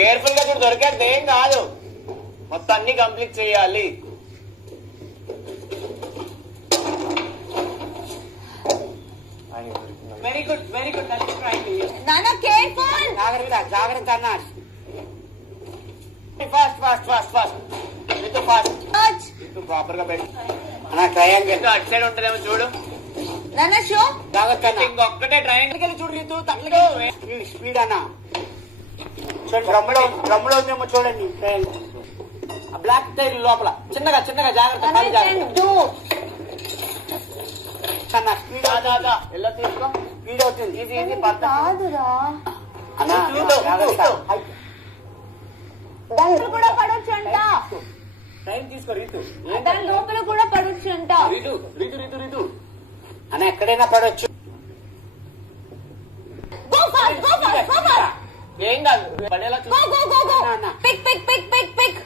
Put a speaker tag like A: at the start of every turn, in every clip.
A: కేర్ఫుల్గా చూడు దొరికేది ఏం కాదు. మొత్తం అన్ని కంప్లీట్ చేయాలి.
B: వెరీ గుడ్ వెరీ గుడ్
A: జాగ్రత్త జాగ్రత్త అన్న. Fast fast fast fast with fast ప్రాపర్గా పెట్టి. అన్న ట్రయాంగిల్ అటు సైడ్ ఉంటుందేమో చూడు.
C: నాన్న షో
A: జాగ్రత్త. ఇంకొక్కటే ట్రయాంగిల్ చూడు రీతు. తట్లుగా స్పీడ్ స్పీడ్ అన్న. చూడండి డ్రమ్ములో డ్రమ్ములో ఉందేమో చూడండి. ఆ బ్లాక్ టైల్ లోపల. చిన్నగా చిన్నగా జాగ్రత్త స్పీడ్ అవుతుందా. ఇది ఇది
C: కాదురా. కూడా పడొచ్చు అంట.
A: టైం తీసుకో రీతు.
C: దాని లోపల కూడా పడొచ్చు అంట.
A: రీతు రీతు రీతు రీతు. అన్న ఎక్కడైనా పడవచ్చు
C: go fast go fast go fast
A: ఏం కాదు. పడేలా
C: గో గో గో గో.
A: అన్న
C: pick pick pick pick pick.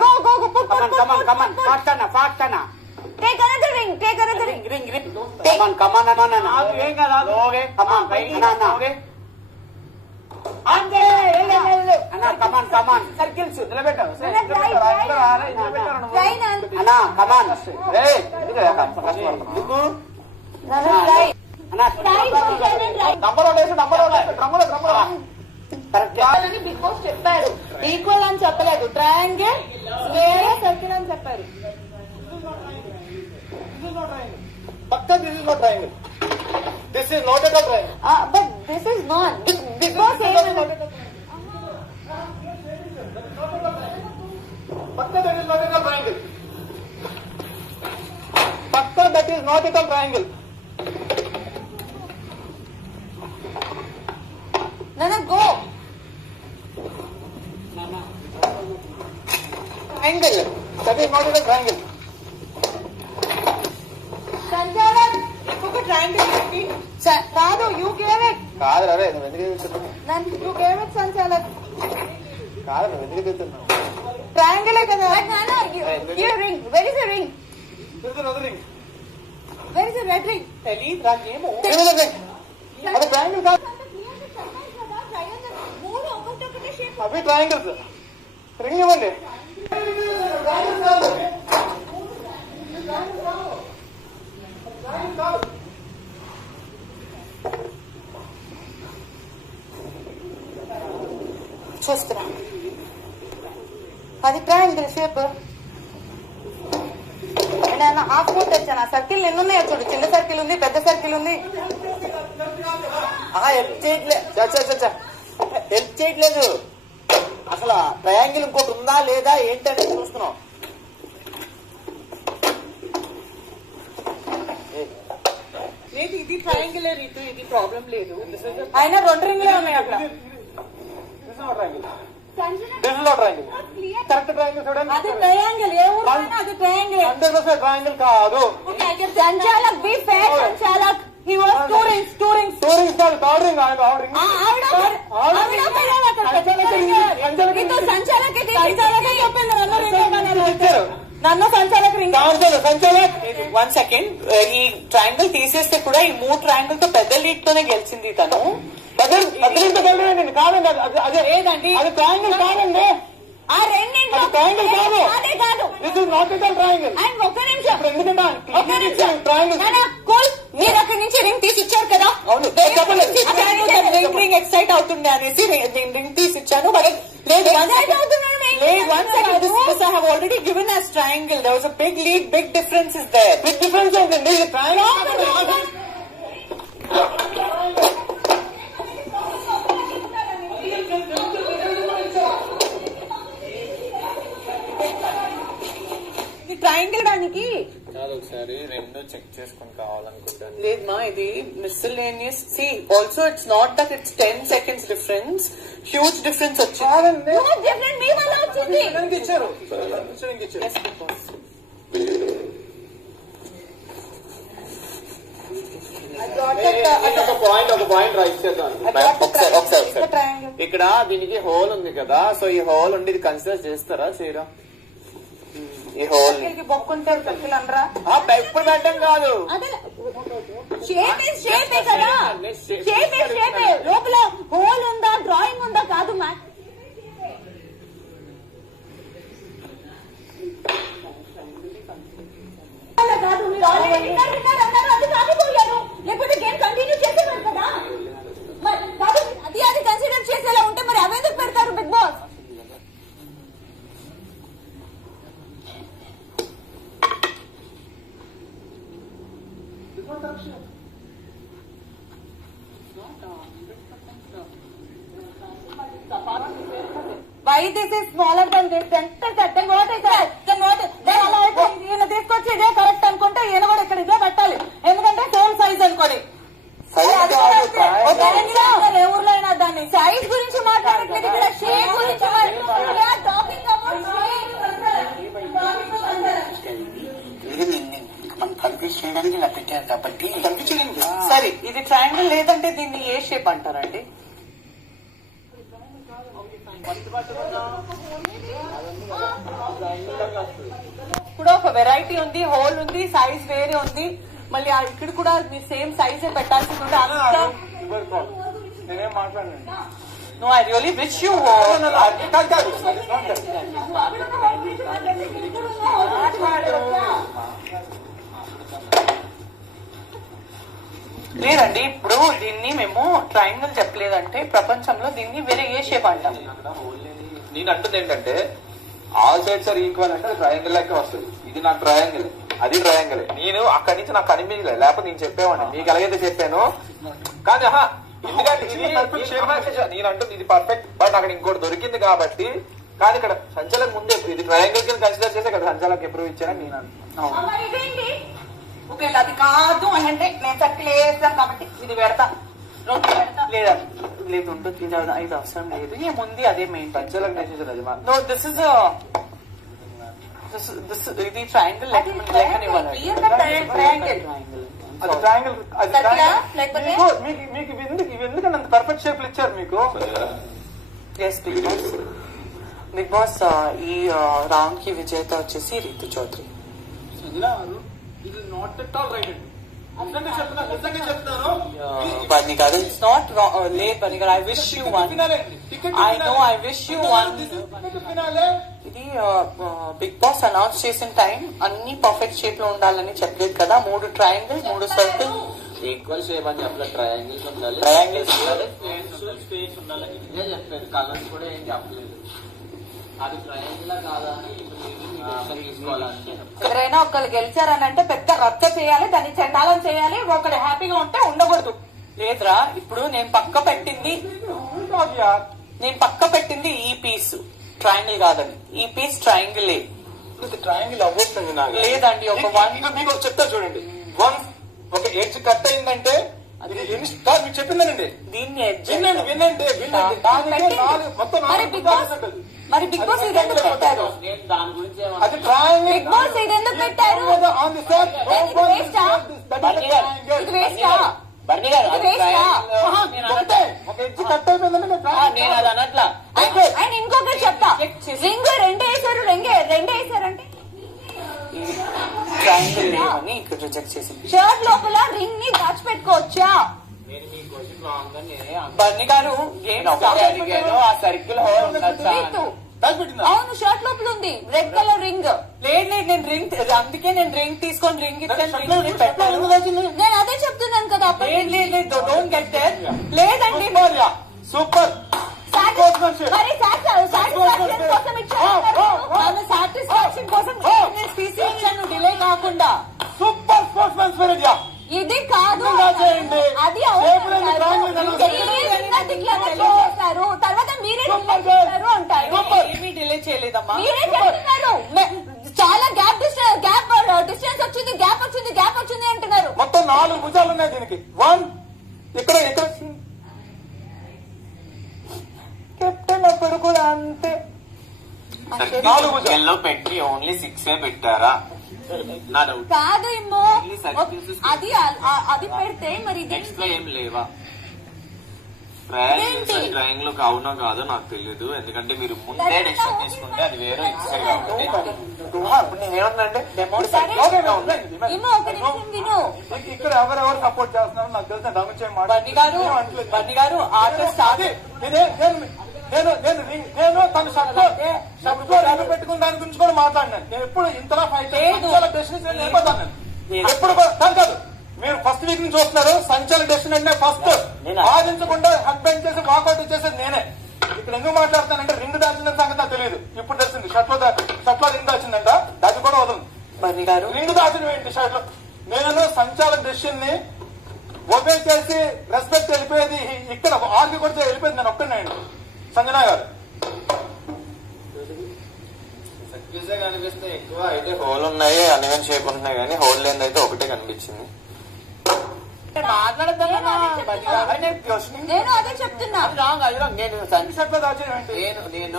C: Go go go put
A: come on come on come on fast అన్న ఫాస్ట్ అన్న.
C: Take another ring take another ring
A: ring ring come on come on అన్న అన్న ఏం కాదు okay come on అన్న అన్న అంతే అన్న కమాన్ కమాన్ సర్కిల్స్ నిలబెట్టావు
C: నాన్న
A: అన్న కమాన్ ఏయ్ ఎందుకు ఎందుకు
C: నాన్న ట్రై
A: అన్న
C: ట్రై ట్రై
A: నంబర్ ఒకటి నంబర్ ఒకటి
C: బిగ్ బాస్ చెప్పారు ఈక్వల్ అని చెప్పలేదు ట్రయాంగిల్ స్క్వేర్ సర్కిల్ అని చెప్పారు
A: పక్కా this is not triangle this is not at triangle
C: but this is not Bigg Boss
A: that is not at triangle that is not at triangle
C: నాన్న go
A: triangle that is not at triangle
C: సంచాలక్
B: ఇంకొక triangle చెప్పి
C: స- కాదు you gave it
A: కాదు రే నువ్వు ఎందుకు ఎదుగుతున్నావు
C: నన్ను you gave it సంచాలక్
A: కాదు నువ్వు ఎందుకు ఎదుగుతున్నావు
C: ట్రయాంగిల్ కదా నాన్న you ring where is the ring where is the red ring
B: తెలియదు నాకేమో
A: అది ట్రయాంగిల్ కాదు
C: మూడు ఒకటొకటి షేప్
A: అవి ట్రయాంగిల్స్ రింగ్ ఇవ్వండి
C: చూస్తున్నా. అది ట్రయాంగిల్ షేప్ నేను హాఫ్ మూట్ తెచ్చాను? సర్కిల్ ఎన్ని ఉన్నాయో చూడు. చిన్న సర్కిల్ ఉంది పెద్ద సర్కిల్ ఉంది.
A: హెల్ప్ చేయట్లేదు హెల్ప్ చేయట్లేదు అసలు ట్రయాంగిల్ ఇంకోటి ఉందా లేదా ఏంటని చూస్తున్నాం.
B: లేదు ఇది ట్రయాంగిల్ రీతు ఇది ప్రాబ్లం లేదు.
C: అయినా రెండు రింగ్లే ఉన్నాయి అక్కడ.
A: కరెక్ట్ ట్రయాంగిల్ చూడండి.
C: అది ట్రయాంగిల్ ఏ ఊరు అది ట్రయాంగిల్
A: కాదు.
C: సంచాలక్ be fair సంచాలక్. He was two rings two rings
A: two rings కాదు థర్డ్ రింగ్ ఆవిడ ఆవిడ రింగ్
C: ఆవిడ ఆవిడ పోయారు అక్కడ. నీతో సంచాలక్ ఇది సంచాలక్ చెప్పింది నన్ను రింగ్.
A: ఇచ్చారు
C: నన్ను సంచాలక్ రింగ్
A: సంచాలక్.
B: వన్ సెకండ్ ఈ ట్రయాంగిల్ తీసేస్తే కూడా ఈ మూడు ట్రయాంగిల్తో పెద్ద లీడ్ తోనే గెలిచింది తను.
A: అదిరింత కలిపి కాదండి అది-
C: లేదండి
A: అది ట్రయాంగిల్ కాదండి.
C: ఆ రెండింట్లో
A: triangle కాదు.
C: కాదు.
A: This is not it triangle
C: and ఒక్క నిమిషం.
A: ఇప్పుడు ఎందుకంటే
C: ఒక్క నిమిషం.
A: ట్రయాంగిల్
C: నాన్న, కూల్. మీరు అక్కడి నుంచి రింగ్ తీసి ఇచ్చారు కదా.
A: అవును.
B: రింగ్ రింగ్ ఎక్సైట్ అవుతుండే అనేసి నేను రింగ్ తీసి ఇచ్చాను బట్ లేదు second.
C: అవుతున్నాను నేను.
B: లేదు one second this I have already given us triangle there was a big lead big difference is there
A: big difference ఇది ట్రయాంగిల్
B: ట్రయాంగిల్ దానికి
A: కాదు ఒకసారి రెండు చెక్ చేసుకుని కావాలనుకుంటాను.
B: లేదు మా ఇది miscellaneous see also it's not that it's ten seconds difference huge difference వచ్చింది.
C: different. మీ వల్ల వచ్చింది.
A: ఇచ్చారు. ఇక్కడ దీనికి హోల్ ఉంది కదా. సో ఈ హోల్ ఉండి ఇది కన్సిడర్ చేస్తారా? చేయరా?
B: ఈ హోల్ బొక్కుంటే సర్కిల్ అనరా?
D: ఆ, ఇప్పుడు పెట్టడం కాదు.
C: అదే లోపల హోల్ ఉందా డ్రాయింగ్ ఉందా కాదు మ్యామ్. కాదు మీరు ఆల్రెడీ అన్నారు అందుకు ఆగిపోయారు. లేకపోతే గేమ్ కంటిన్యూ చేసేవారు కదా మరి కాదు అది అది కన్సిడర్ చేసేలా ఉంటే మరి అవెందుకు పెడతారు Bigg Boss Why this is smaller than this? Then, then, then what is that? అయితే ఈయన తీసుకొచ్చి ఇదే కరెక్ట్ అనుకుంటే ఈయన కూడా ఇక్కడ ఇదే పెట్టాలి ఎందుకంటే సేమ్ సైజ్ అనుకోని. ఊర్లో అయినా దాన్ని. సైజ్ గురించి మాట్లాడట్లేదు ఇక్కడ. షేప్ గురించి మాట్లాడుతున్నాం. We are talking about shape.
D: ఇది నిన్ను మనం కన్ఫ్యూజ్ చేయడానికి ఇలా పెట్టారు కాబట్టి.
B: సరే ఇది ట్రయాంగిల్ లేదంటే దీన్ని ఏ షేప్ అంటారండి? ఇప్పుడు ఒక వెరైటీ ఉంది హోల్ ఉంది సైజ్ వేరే ఉంది. మళ్ళీ ఇక్కడ కూడా మీరు సేమ్ సైజ్
E: నేనేం మాట్లాడండి
B: no I really which you లేదండి ఇప్పుడు దీన్ని మేము ట్రయాంగిల్ చెప్పలేదంటే ప్రపంచంలో దీన్ని వేరే ఏ షేప్ అంటాం?
E: నేను అంటుంది ఏంటంటే ఆల్ సైడ్స్ ఆర్ ఈక్వల్ అంటే ట్రయాంగిల్ లెక్క వస్తుంది. ఇది నాకు ట్రయాంగిల్ అది ట్రయాంగిల్ నేను అక్కడి నుంచి నాకు కనిపించలేదు లేకపోతే నేను చెప్పేవాడిని. మీకు ఎలాగైతే చెప్పాను. కానీ ఆహా, ఎందుకంటే ఇది నేను అంటుంది ఇది పర్ఫెక్ట్ బట్ అక్కడ ఇంకోటి దొరికింది కాబట్టి. కానీ ఇక్కడ సంచలకు ముందే ఇది ట్రయాంగిల్ కింద కన్సిడర్ చేస్తే ఇక్కడ సంచలకు ఎప్పుడు ఇచ్చారని నేను అంటున్నాను?
B: ఒకవేళ అది కాదు అని అంటే నేను సర్కిల్ వేస్తాను కాబట్టి ఇది పెడతా. లేదా? లేదు ఉంటుంది. ఇది ఇది అవసరం లేదు. ఏముంది అదే మెయిన్
E: సంచలకు డెసిషన్ అది మా
B: నో దిస్ ఇస్ దిస్ ఇది ట్రయాంగిల్?
E: మీకు ఇవి ఎందుకు ఇవి ఎందుకని అంత పర్ఫెక్ట్ షేప్లు ఇచ్చారు మీకు?
B: Yes Bigg Boss Bigg Boss ఈ రౌండ్కి విజేత వచ్చేసి రీతు చౌదరి.
E: ఇది నాట్ ఆల్ రైట్ నిజంగా
B: బన్నీ కాదు ఇట్స్ నాట్ లేదు బన్నీ గారు I wish you won I know I wish you won ఇది బిగ్ బాస్ అనౌన్స్ చేసిన టైం అన్ని పర్ఫెక్ట్ షేప్లో ఉండాలని చెప్పలేదు కదా. మూడు ట్రయాంగిల్ మూడు సర్కిల్
A: ఈక్వల్ షేప్ అని చెప్పలేదు ట్రయాంగిల్స్ ఉండాలి.
B: Triangles.
A: ఉండాలి. కలర్స్ కూడా ఏం చెప్పలేదు.
B: ఎవరైనా ఒకరు గెలిచారని అంటే. పెద్ద రచ్చ చేయాలి దాన్ని చెండాలని చేయాలి ఒకరు హ్యాపీగా ఉంటే ఉండకూడదు. లేదురా ఇప్పుడు నేను పక్క పెట్టింది నేను పక్క పెట్టింది ఈ పీస్ ట్రయాంగిల్ కాదని. ఈ పీస్ ట్రయాంగిల్.
E: ట్రయాంగిల్ అవ్వస్తుంది
B: లేదండి ఒక వన్
E: మీకు- ఒకటి చెప్తా చూడండి. వన్ ఒక ఎడ్జ్ కట్ అయిందంటే అది ఎన్ని- కాదు మీకు చెప్పిందండి
B: దీన్ని
E: వినండి వినండి వినండి. మొత్తం
C: మరి
E: నాలుగు
C: బిగ్ బాస్ ఇది ఎందుకు పెట్టారు?
A: నేను దాని గురించి ఏమన్నా
E: అది
C: బిగ్ బాస్ ఇది ఎందుకు పెట్టారు? ఇది వేస్టా?
A: గారు నేను అది అనట్లా.
C: ఆయన ఇంకొకటి చెప్తా. రింగ్ రెండు వేసారు రెండే రెండే వేసారంటే
B: ట్రయాంగిల్ లేవని ఇక్కడ రిజెక్ట్ చేసింది
C: షర్ట్ లోపల రింగ్ని దాచిపెట్టుకోవచ్చా.
B: బర్ని గారు
A: అడిగాను ఆ సర్కిల్ హోల్ ఉండొచ్చా?
C: అవును షర్ట్ లోపల ఉంది. రెడ్ కలర్ రింగ్
B: లేదు లేదు నేను రింగ్ అందుకే నేను రింగ్ తీసుకొని రింగ్ పెట్టాను.
C: నేను అదే చెప్తున్నాను కదా
B: లేదు లేదు డోంట్ గెట్ దట్ లేదండి.
E: సూపర్.
C: సాటిస్ఫాక్షన్ కోసం ఇచ్చాను
B: డిలే కాకుండా.
E: Super sportsman spirit yeah
C: ఇది కాదు. అది. చేస్తారు తర్వాత మీరే
B: ఏమీ డిలే చేయలేదమ్మా.
C: మీరే చెప్తున్నారు. చాలా గ్యాప్ గ్యాప్ డిస్టెన్స్ వచ్చింది గ్యాప్ వచ్చింది గ్యాప్ వచ్చింది అంటున్నారు.
E: మొత్తం నాలుగు భుజాలు ఉన్నాయి దీనికి. వన్. ఇక్కడ ఇక్కడ.
B: అప్పుడు కూడా అంతే.
A: ఎల్లో పెట్టి ఓన్లీ సిక్స్ పెట్టారా? నా డౌట్
C: కాదు ఇమ్మో అది అది పెడితే మరి
A: లో ఏం లేవా?
C: ఏంటి?
A: ట్రయాంగిల్ అవునో కాదో నాకు తెలియదు ఎందుకంటే మీరు ముందే డెసిషన్ తీసుకుంటే అది వేరే ఇస్తారు కాబట్టి.
E: ఇక్కడ ఎవరెవరు సపోర్ట్ చేస్తున్నారో నాకు తెలిసిన డబ్బు మాట
B: బన్నీ గారు బన్నీ గారు ఆర్టిస్ట్
E: నేనే నేను నేను తన షర్ట్ షర్ట్ రంగు పెట్టుకున్న దాని గురించి కూడా మాట్లాడినాను. నేను ఎప్పుడు ఇంతలా ఫైట్. డెస్టినేషన్ వెళ్ళిపోతాను నేను. ఎప్పుడు కూడా- కాదు కాదు. మీరు ఫస్ట్ వీక్ నుంచి చూస్తున్నారు సంచాల డెస్టినేషన్ అంటే ఫస్ట్? బాధించకుండా హస్బెండ్ చేసి వాకౌట్ చేసేది నేనే. ఇక్కడ ఎందుకు మాట్లాడుతానంటే రింగ్ దాచిందని సంగతి నాకు తెలియదు. ఇప్పుడు తెలిసింది షర్ట్లో షర్ట్లో రింగ్ దాచిందంట అది కూడా వదలండి రింగ్ దాచిన ఏంటి షర్ట్లో నేను సంచాలక డెసిషన్ని ఒబే చేసి రెస్పెక్ట్ వెళ్ళిపోయేది ఇక్కడ ఆర్గ్యూ కూడా వెళ్ళిపోయింది నేను ఒక్కడినండి సంజన గారు
A: ఎక్కువ అయితే హోల్ ఉన్నాయి అన్వెన్ షేప్ ఉంటున్నాయి కానీ హోల్ లేని అయితే ఒకటే కనిపించింది.
B: మాట్లాడద్దన్నా
C: నేను అదే చెప్తున్నా.
B: నేను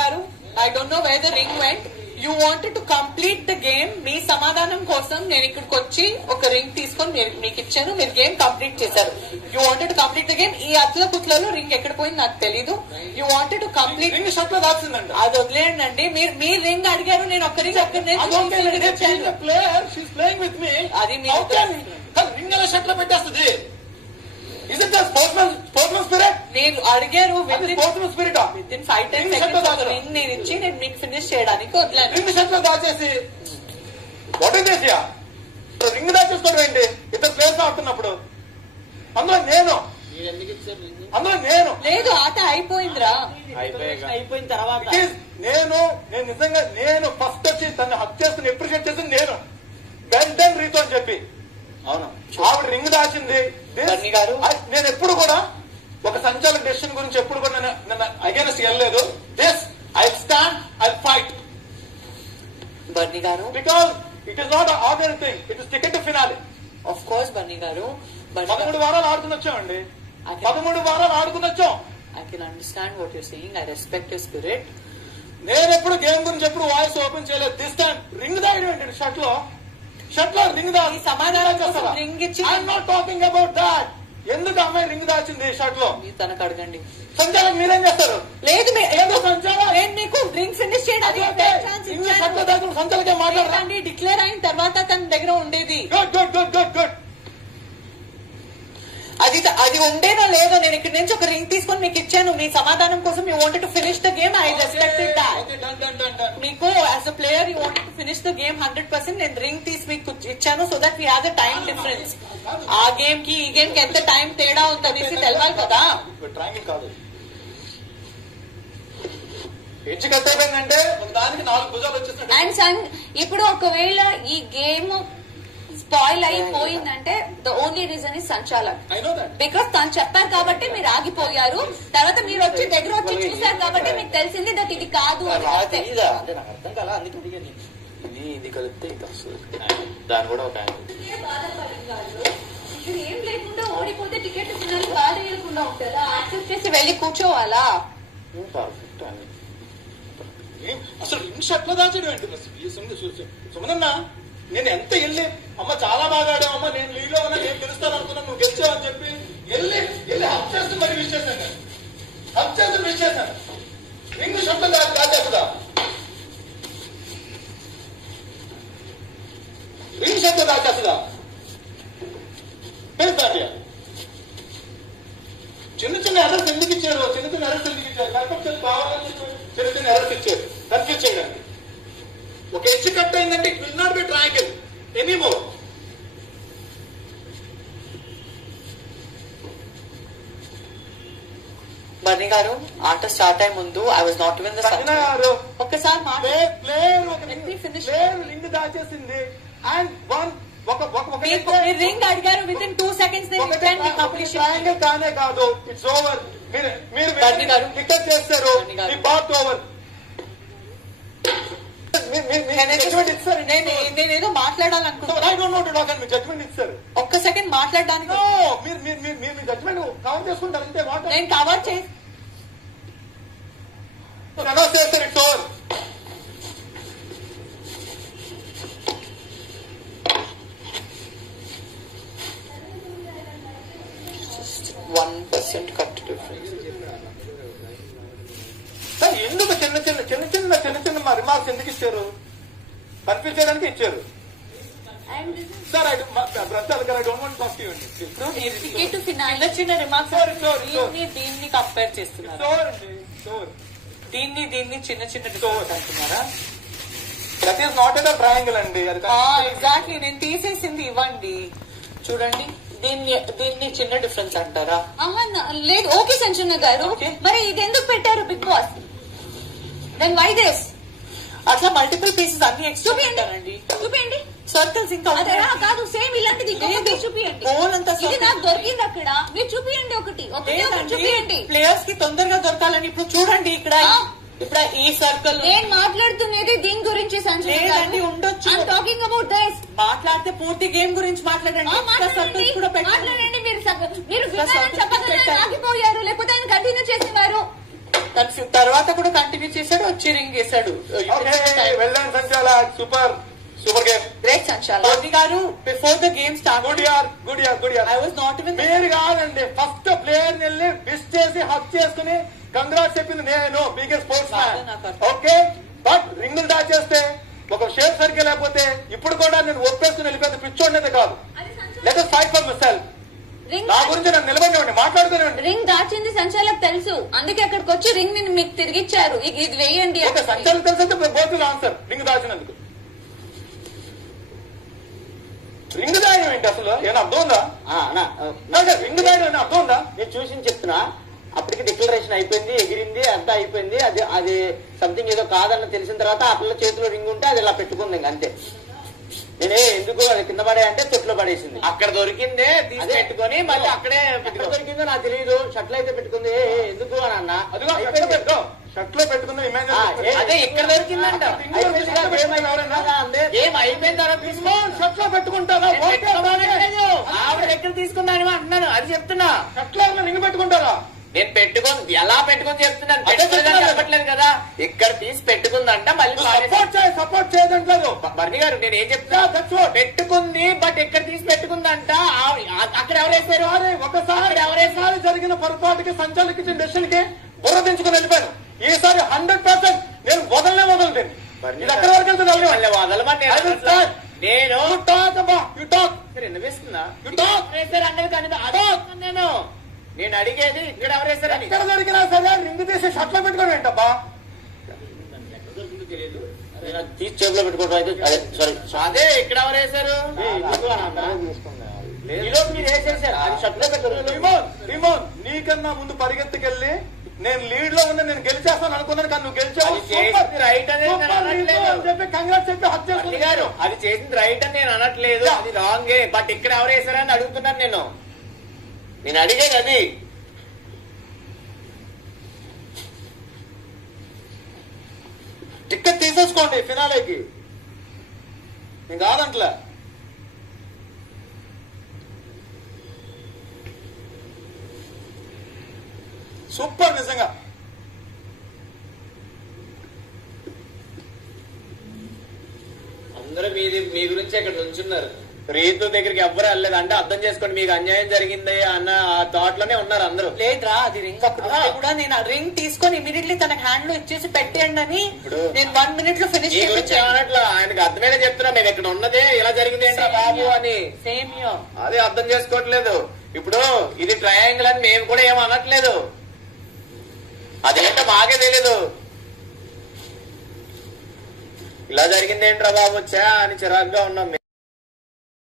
B: గారు. I don't know way the ring went you wanted to complete the game మీ సమాధానం కోసం నేను ఇక్కడికి వచ్చి ఒక రింగ్ తీసుకొని మీకు ఇచ్చాను. మీరు గేమ్ కంప్లీట్ చేశారు. You wanted to complete the game ఈ అట్ల కుట్లలో రింగ్ ఎక్కడ పోయింది నాకు తెలీదు. You wanted to complete
E: ring షర్ట్లో దాచిందండి
B: అది వదిలేయండి మీరు మీ రింగ్ అడిగారు. నేను ఒక్క రింగ్
E: మీ
B: అది
E: రింగ్ అనే షర్ట్లో పెట్టేస్తుంది. ఇస్ ఇట్
B: మీరు అడిగారు
E: spirit
B: with in five ten seconds నేను ఇచ్చి నేను మీకు ఫినిష్ చేయడానికి వదిలేను.
E: రింగ్ షర్ట్లో దాచేసి what is this yeah ring దాచేసుకోవడం ఏంటి? ఇద్దరు ప్లేయర్స్ ఆడుతున్నప్పుడు. అందులో నేను? అందులో నేను.
B: లేదు ఆట అయిపోయిందిరా.
D: అయిపోయిన తర్వాత.
E: నేను నేను నిజంగా నేను ఫస్ట్ వచ్చి తను హక్ చేసుకుని ఎప్రిషియేట్ చేసింది నేను. వెల్ డన్ రీతో అని చెప్పి.
D: అవును.
E: ఆవిడ రింగ్ దాచింది. నేను ఎప్పుడు కూడా ఒక సంచాలక డెసిషన్ గురించి ఎప్పుడు కూడా నేను నేను అగేనెస్ట్ వెళ్ళలేదు. This I stand I fight
B: Bunny గారు.
E: Because it is not ordinary thing it is ticket finale
B: of course Bunny గారు.
E: పదమూడు వారాలు ఆడుకుని వచ్చామండి. పదమూడు వారాలు ఆడుకుని వచ్చాం.
B: I can understand what you're saying I respect your spirit
E: నేను ఎప్పుడు గేమ్ గురించి ఎప్పుడు వాయిస్ ఓపెన్ చేయలేదు. దిస్ టైం రింగ్ దాయడం ఏంటండి? షర్ట్లో షర్ట్లో రింగ్ దా
B: సమాధానం ఇచ్చి-
E: I'm not talking about that ఎందుకు అమ్మాయి రింగ్ దాచింది
B: షర్ట్లో? తనకు అడగండి.
E: సంచాలక్ మీరేం చేస్తారు?
B: లేదు
E: ఎందుకు సంచాలక్
B: నేను మీకు డ్రింక్ ఫినిష్ చేయడానికి
E: సంచాలకే మాట్లాడరా?
B: డిక్లేర్ అయిన తర్వాత తన దగ్గర ఉండేది.
E: Good good good good good.
B: అది అది ఉండేదో లేదో? నేను ఇక్కడ నుంచి ఒక రింగ్ తీసుకొని మీకు ఇచ్చాను. మీ సమాధానం కోసం you wanted to finish the game I respected that
E: done
B: మీకు as a player you wanted to finish the game hundred percent నేను రింగ్ తీసి మీకు ఇచ్చాను so that we have the time difference ఆ గేమ్కి ఈ గేమ్కి ఎంత టైం తేడా ఉంటుంది తెలవాలి కదా.
C: అండ్ సన్ ఇప్పుడు ఒకవేళ ఈ గేమ్ స్పాయిల్ అయిపోయిందంటే ద ఓన్లీ రీజన్ ఇస్ సంచాలక్
E: ఐ నో దట్
C: బికాస్ తను చెప్పారు కాబట్టి మీరు ఆగిపోయారు. తర్వాత మీరు వచ్చి దగ్గర వచ్చి చూసారు కాబట్టి మీకు తెలిసింది దట్ ఇది కాదు అని
D: అంటే నాకు అర్థం కాల? అందుకే అడిగాను
A: ఇది ఇది కలిపితే ఇది వస్తుంది. దాని కూడా ఒక
C: ఏం లేకుండా ఓడిపోతే టికెట్ ఫినాలి పారేయకుండా ఉంటారా యాక్సెప్ట్ చేసి వెళ్ళి కూర్చోవాలా?
A: పర్ఫెక్ట్
E: ఏం? అసలు రింగ్ షర్ట్లో దాచడం ఏంటి? సుమనన్న? నేను ఎంత వెళ్ళి అమ్మ చాలా బాగా ఆడావు అమ్మ నేను లీలో ఉన్నా నేను గెలుస్తాను అనుకున్నాను నువ్వు గెలిచావు అని చెప్పి వెళ్ళి వెళ్ళి హక్ చేస్తూ మరి విష్ చేశాను. నేను హక్ చేస్తూ విష్ చేశాను. రింగ్ షర్ట్లో దా- దాచేస్తుందా రింగ్ షర్ట్లో దాచేస్తుందా పేరు దాటియా చిన్న చిన్న ఎర్రర్స్ ఎందుకు ఇచ్చారు చిన్న చిన్న ఎర్రర్స్ ఎందుకు ఇచ్చారు కరెక్ట్ కావాలని చెప్పి చిన్న చిన్న ఎర్రర్స్ ఇచ్చారు కన్ఫ్యూజ్ చేయడానికి ఒక హెచ్ కట్ అయిందంటే it will not be triangle anymore
B: Bunny గారు ఆట స్టార్ట్ అయ్యే ముందు ఐ వాజ్ నాట్ ద ఒక్కసారి
E: లింక్ దాచేసింది. అండ్ వన్ ఒక ఒక ఒక
B: మీకు మీరు రింగ్ అడిగారు within two seconds
E: triangle కానే కాదు. ఇట్స్ ఓవర్ మీరు. టికెట్ చేస్తారు. మీ బాత్ ఓవర్ జడ్జ్మెంట్ ఇస్తారు
B: నేను నేను ఏదో మాట్లాడాలనుకుంటున్నా.
E: I don't know to talk and me judgment ఇస్తారు
B: ఒక్క సెకండ్ మాట్లాడడానికి నేను కవర్ చేసి
E: చేస్తారు it's over
B: percent cut difference
E: sir ఎందుకు చిన్న చిన్న చిన్న చిన్న చిన్న చిన్న రిమార్క్స్ ఎందుకు ఇచ్చారు? కన్ఫ్యూజ్ చేయడానికి ఇచ్చారు. Sir I brother I don't want talk you
B: చిన్న చిన్న రిమార్క్స్. దీన్ని కంపేర్ చేస్తున్నారు. దీన్ని దీన్ని చిన్న చిన్న డిఫరెన్స్ అంటున్నారా?
E: That is not at triangle అండి అది
B: ఎగ్జాక్ట్లీ నేను తీసేసింది ఇవ్వండి. చూడండి. దీన్ని దీన్ని చిన్న డిఫరెన్స్ అంటారా?
F: లేదు. ఓకే సంచన గారు. మరి ఇది ఎందుకు పెట్టారు Bigg Boss? Then why this
B: అట్లా మల్టిపుల్ పీసెస్ అన్ని ఎక్స్ట్రా పెట్టారండి.
F: చూపియండి.
B: సర్కిల్స్ ఇంకా
F: కాదు సేమ్ ఇలాంటిది ఇంకొకటి. చూపియండి. ఇది. నాకు దొరికింది అక్కడ. మీరు చూపియండి ఒకటి. ఒకటి చూపియండి.
B: ప్లేయర్స్కి తొందరగా దొరకాలని ఇప్పుడు చూడండి ఇక్కడ. ఇప్పుడు ఈ సర్కిల్.
F: నేను మాట్లాడుతున్నది దీని గురించి
B: లేదండి, ఉండొచ్చు.
F: టాకింగ్ అబౌట్ దిస్
B: మాట్లాడితే పూర్తి గేమ్ గురించి మాట్లాడండి. సర్కిల్స్ కూడా పెట్టండి.
F: మాట్లాడండి మీరు మీరు. ఆగిపోయారు. లేకపోతే ఆయన కంటిన్యూ చేసేవారు.
B: తర్వాత కూడా కంటిన్యూ చేశాడు వచ్చి రింగ్ చేశాడు
E: సూపర్. సూపర్ గేమ్
B: గ్రేట్ సంచాల మోదీ గారు before the game start
E: good year good year good year
B: I was not even
E: మీరు కాదండి ఫస్ట్ ప్లేయర్ వెళ్ళి విష్ చేసి హక్ చేసుకుని కంగ్రాట్స్ చెప్పింది నేను బిగ్గెస్ట్ స్పోర్ట్స్
B: అర్థం.
E: ఓకే బట్ రింగులు దాచేస్తే ఒక షేప్ సర్కిల్ లేకపోతే ఇప్పుడు కూడా నేను ఒప్పేసుకుని వెళ్ళిపోతే పిచ్చోడినైతే కాదు. Let us fight for myself
F: ring
E: నా గురించి నన్ను నిలబడివ్వండి మాట్లాడుకునేవ్వండి
F: రింగ్ దాచింది సంచాలకు తెలుసు. అందుకే అక్కడికి వచ్చి రింగ్ని మీకు తిరిగిచ్చారు. ఇ- ఇది వేయండి.
E: సంచాలకు తెలిసి బోతులు ఆన్సర్ రింగ్ దాచినందుకు. రింగ్ దాయడం ఏంటి అసలు? ఏమైనా అర్థం ఉందా? రింగ్ దాయడం ఏమైనా అర్థం ఉందా?
D: నేను చూసి చెప్తున్నా. అప్పటికి డిక్లరేషన్ అయిపోయింది ఎగిరింది అంతా అయిపోయింది. అది అది సంథింగ్ ఏదో కాదన్న తెలిసిన తర్వాత ఆ పిల్ల చేతిలో రింగ్ ఉంటే అది ఇలా పెట్టుకుంది అంతే. నేనే ఎందుకు అది కింద పడే అంటే చెట్లో పడేసింది.
A: అక్కడ దొరికిందే తీసి. పెట్టుకొని మళ్ళీ అక్కడే పెట్టుకో.
D: దొరికిందో నాకు తెలియదు షర్ట్లు అయితే పెట్టుకుంది. ఎందుకు అని అన్న?
E: అదిగో షర్ట్లో పెట్టుకో షర్ట్లో పెట్టుకున్న
A: అదే ఇక్కడ దొరికిందంట. ఏం అయిపోయిన తర్వాత తీసుకో
E: పెట్టుకుంటారా
A: నేను పెట్టుకోమనట్లేదు. ఆవిడ దగ్గర తీసుకున్నాను అంటున్నాను. అది చెప్తున్నా.
E: షర్ట్లో రింగ్ పెట్టుకుంటారా?
A: నేను పెట్టుకొని ఎలా పెట్టుకొని చెప్తున్నాను. చెప్పట్లేదు కదా. ఇక్కడ తీసి పెట్టుకుందంట మళ్ళీ
E: సపోర్ట్ చేయ సపోర్ట్ చేయదంటలేదు.
A: బర్ని గారు నేను ఏం చెప్తున్నా? పెట్టుకుంది బట్ ఇక్కడ తీసి పెట్టుకుందంట. అక్కడ ఎవరు వేసారు
E: అరే ఒకసారి ఎవరేసారి జరిగిన పొరపాటుకి సంచాలకి ఇచ్చిన డెసిషన్కి బుర్ర దించుకుని వెళ్ళిపోయాను. ఈసారి హండ్రెడ్ పర్సెంట్ నేను వదలనే వదలలేను. ఇది ఎక్కడి వరకు వెళ్తుంది
A: నేను అనట్లా.
E: start.
A: నేను. వేసారు అన్నది కానీ నేను. నేను అడిగేది ఇక్కడ ఎవరు వేసారని
E: ఎక్కడ జరిగినా సరే రింగ్ తీసి షర్ట్లో పెట్టుకోవడం ఏంటబ్బా
D: తీసి చేతిలో పెట్టుకోవడం అయితే అదే సారీ
A: అదే ఇక్కడ ఎవరు వేసారు ఈలోపు మీరు వేసేసారు.
D: అది షర్ట్లో పెట్టారు
E: నీకన్నా ముందు పరిగెత్తుకెళ్ళి నేను లీడ్లో ఉన్నా నేను గెలిచేస్తాను అనుకున్నాను కానీ నువ్వు గెలిచావు.
A: చేసింది right అనేది నేను అనట్లేదు.
E: చెప్పి కంగ్రాట్స్ చెప్పి చేసుకుని
A: గారు అది చేసింది రైట్ అని నేను అనట్లేదు. అది రాంగే బట్ ఇక్కడ ఎవరు వేసారని అడుగుతున్నాను నేను. నేను అడిగేది అది.
E: టికెట్ తీసేసుకోండి ఫినాలేకి నేను కాదంట్లే. సూపర్ నిజంగా.
A: అందరూ మీది మీ గురించి అక్కడ నుంచున్నారు. రీతు దగ్గరికి ఎవ్వరు వెళ్ళలేదు. అంటే అర్థం చేసుకోండి మీకు అన్యాయం జరిగింది అన్న ఆ థాట్లోనే ఉన్నారు అందరూ.
B: లేదురా అది రింగ్. అక్కడ ఉంటే కూడా నేను ఆ రింగ్ తీసుకొని ఇమీడియట్లీ తన హ్యాండ్లో ఇచ్చేసి పెట్టేయండి అని నేను వన్ మినిట్లో ఫినిష్
A: గురించి ఏమన్నట్లు ఆయనకు అర్థమైనా చెప్తున్నా మేము ఇక్కడ ఉన్నదే ఇలా జరిగింది ఏంట్రా బాబు అని.
B: సేమ్
A: అదే అర్థం చేసుకోవట్లేదు. ఇప్పుడు ఇది ట్రయాంగిల్ అని మేము కూడా ఏం అనట్లేదు. అదేంటో మాకే తెలీదు ఇలా జరిగిందేంట్రా బాబు వచ్చా అని చిరాగ్గా ఉన్నాం మేము.